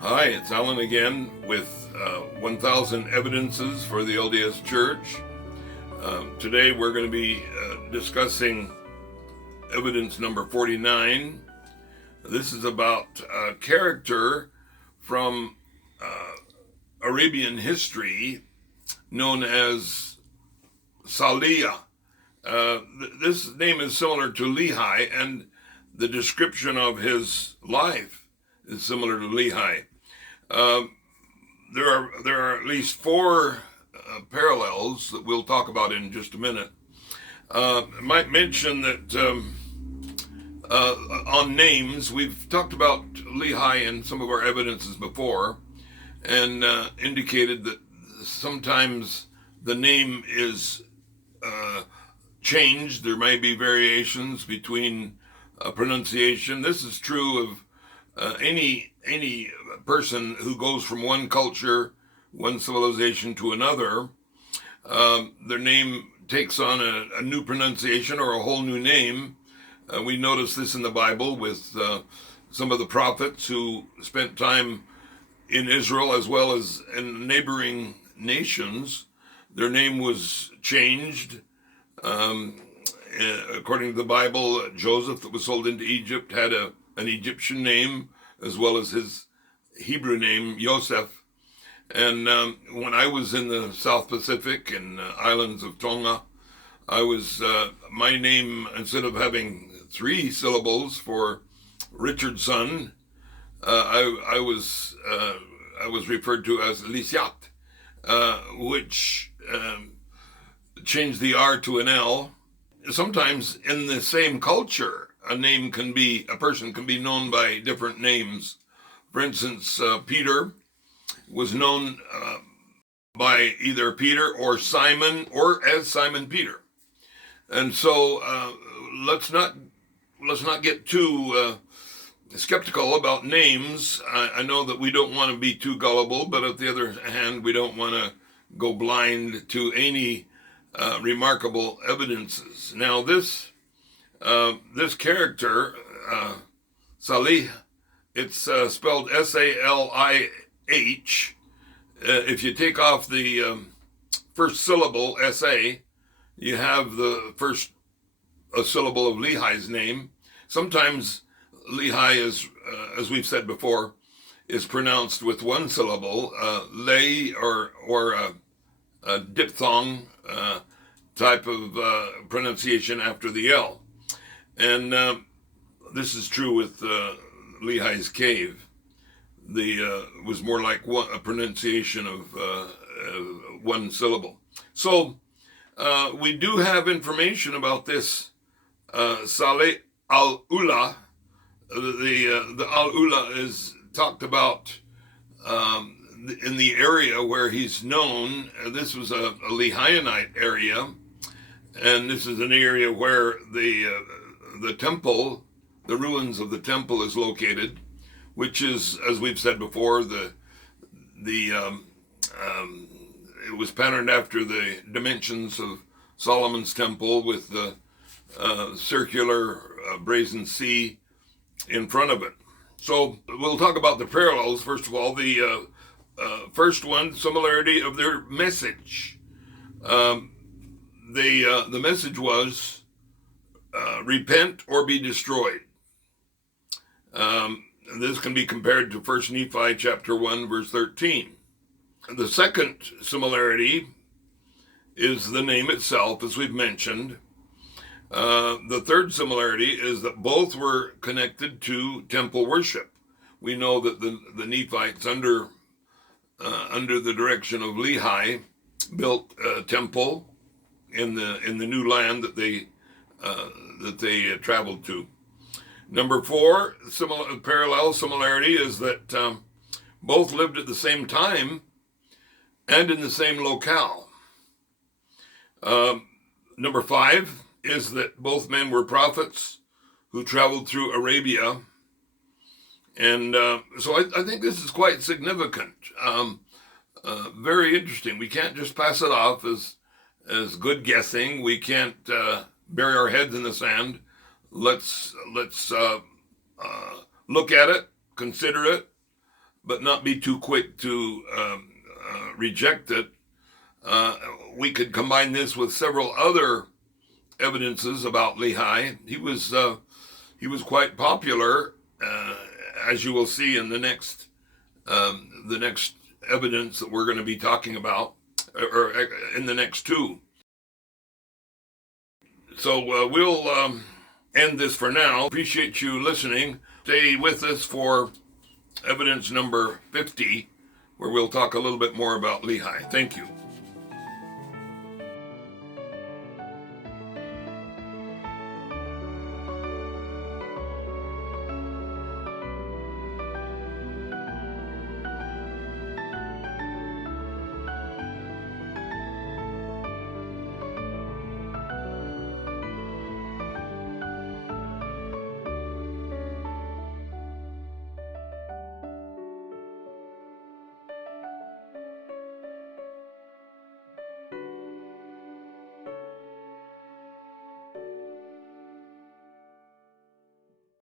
Hi, it's Alan again with 1,000 Evidences for the LDS Church. Today we're going to be discussing evidence number 49. This is about a character from Arabian history known as Salih. This name is similar to Lehi, and the description of his life is similar to Lehi. There are at least four parallels that we'll talk about in just a minute. I might mention that on names, we've talked about Lehi in some of our evidences before, and indicated that sometimes the name is changed. There may be variations between pronunciation. This is true of any person who goes from one culture, one civilization to another. Their name takes on a new pronunciation or a whole new name. We notice this in the Bible with some of the prophets who spent time in Israel as well as in neighboring nations. Their name was changed. According to the Bible, Joseph, that was sold into Egypt, had an Egyptian name as well as his Hebrew name, Yosef. And when I was in the South Pacific and islands of Tonga, my name, instead of having three syllables for Richardson, I was referred to as Lisiat, which changed the R to an L. Sometimes in the same culture, a person can be known by different names. For instance, Peter was known by either Peter or Simon, or as Simon Peter. And so let's not get too skeptical about names. I know that we don't want to be too gullible, but on the other hand, we don't want to go blind to any remarkable evidences. Now, this character, Salih, it's spelled Salih. If you take off the first syllable, S-A, you have the first syllable of Lehi's name. Sometimes Lehi is, as we've said before, is pronounced with one syllable, Lehi, or a diphthong type of pronunciation after the L. And this is true with Lehi's cave. Was more like a pronunciation of one syllable. So we do have information about this Salih al-Ula. The al-Ula is talked about in the area where he's known. This was a Lehianite area, and this is an area where the temple, the ruins of the temple, is located, which is, as we've said before, it was patterned after the dimensions of Solomon's temple, with the circular brazen sea in front of it. So we'll talk about the parallels. First of all, the first one, similarity of their message. The message was repent or be destroyed. This can be compared to 1 Nephi chapter 1, verse 13. The second similarity is the name itself, as we've mentioned. The third similarity is that both were connected to temple worship. We know that the Nephites, under the direction of Lehi, built a temple in the new land that they traveled to. Number four, parallel similarity is that both lived at the same time and in the same locale. Number five is that both men were prophets who traveled through Arabia. And so I think this is quite significant, very interesting. We can't just pass it off as good guessing. We can't bury our heads in the sand. Let's look at it, consider it, but not be too quick to reject it. We could combine this with several other evidences about Lehi. He was quite popular, as you will see in the next evidence that we're going to be talking about, or in the next two. So we'll end this for now. Appreciate you listening. Stay with us for evidence number 50, where we'll talk a little bit more about Lehi. Thank you.